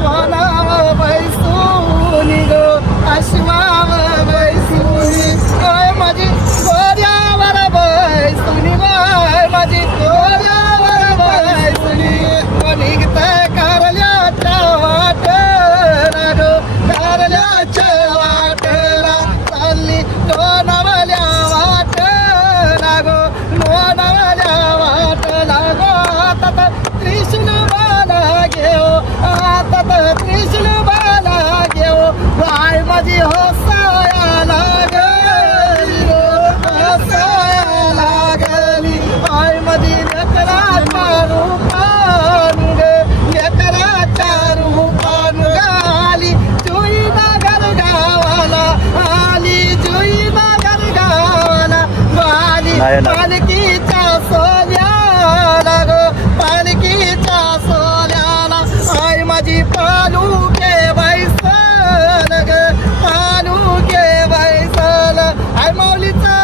अश्वानाव बैसूनी ग अश्वाव बैसूनी काय माझी गोऱ्यावर बैसूनी बाय माझी गोऱ्यावर बैसूनी निघतंय कारल्याच्या वाटेला ग कारल्याच्या वाटेला चालली लोणावल्या वाटेला ग लोणावल्या वाटेला ग आता त्रिशूल बाला घेऊ आता त्रिशूल बाला घेऊ बाय माझी हसाया लागली हसाया लागली बाय माझी लेकराच्या रूपान ग लेकराच्या रूपान आली जुई नगर गावाला आली जुई नगर गावाला आली पालखीच्या सोल्याला ग पालखीच्या सोल्याला आई माझी पालुके बैसल ग पालुके बैसल आई माऊलीचा